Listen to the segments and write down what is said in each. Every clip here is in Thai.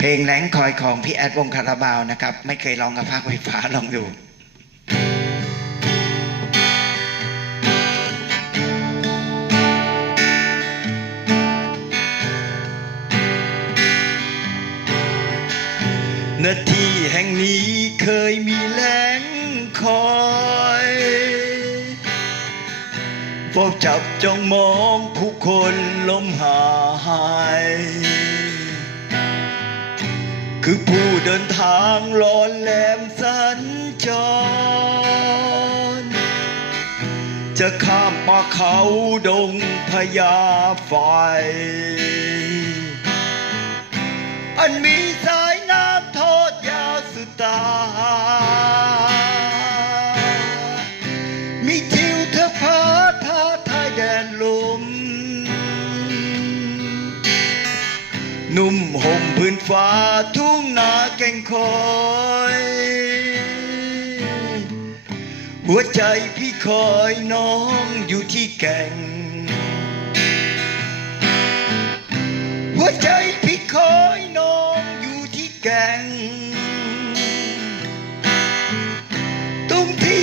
เพลงแรงคอยของพี่แอดวงคาราบาวนะครับ ไม่เคยร้องกับภาคไฟฟ้าลองดูนาทีแห่งนี้เคยมีแรงคอยเฝ้าจับจ้องมองผู้คนล้มหาย คือผู้เดินทางรอนแหลมสัญจร จะข้ามป่าเขาดงพญาไฟ อันมีสา่งคอยหัวใจพี่คอยน้องอยู่ที่แก่ง หัวใจพี่คอยน้องอยู่ที่แก่งตรงที่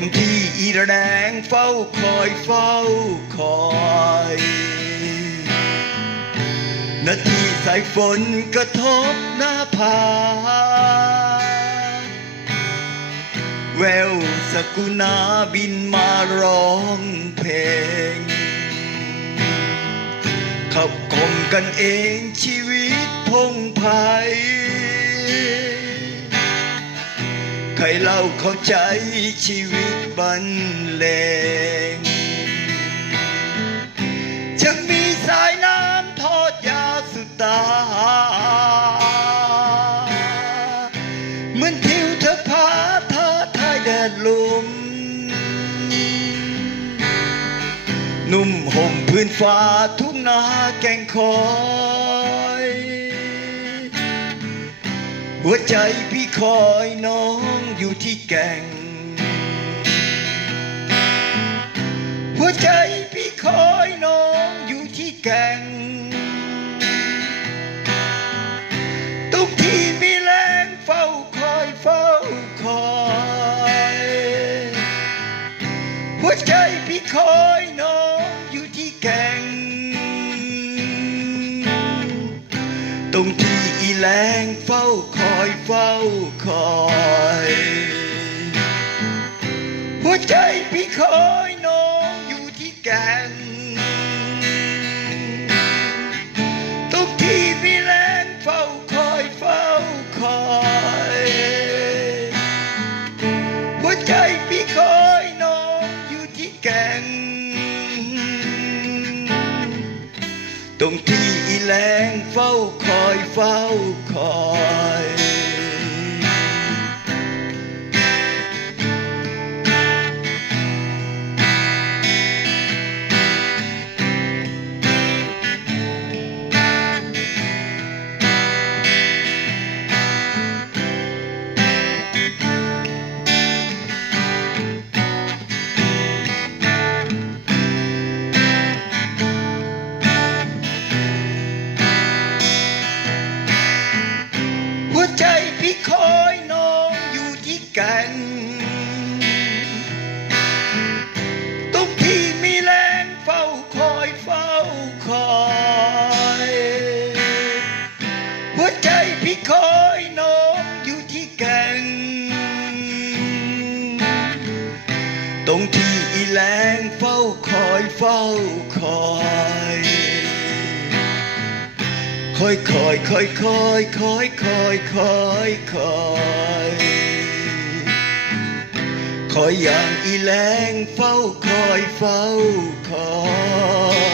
งที่อีระแรงเฝ้าคอยเฝ้าคอยนาทีสายฝนกระทบหน้าผาแววสกุณาบินมาร้องเพลง ขับกลมกันเองชีวิตพงไพย รเล่าเข้าใจชีวิตบรรเลงจะมีสายน้ำทอดยาวสุดตา เหมือนทิวเธอพาท้าทายแดดลม นุ่มห่มพื้นฟ้าทุ่งนาแก่งคอ หัวใจพี่คอยน้องอยู่ที่แก่ง หัวใจพี่คอยน้องอยู่ที่แก่ง ทุกที่มีแรงเฝ้าคอยเฝ้าคอย หัวใจพี่คอยน้องอยู่ที่แก่งตรงที่ อีแรงเฝ้าคอยเฝ้าคอย หัวใจพี่คอยน้องอยู่ที่แก่ง ตรงที่อีแรงเฝ้าคอยเฝ้าคอย ตรงที่อีแรงเฝ้าคอยเฝ้าคอยคอยคอยคอยคอยคอยคอยคอยคอยคอยอย่างอีแรงเฝ้าคอยเฝ้าคอย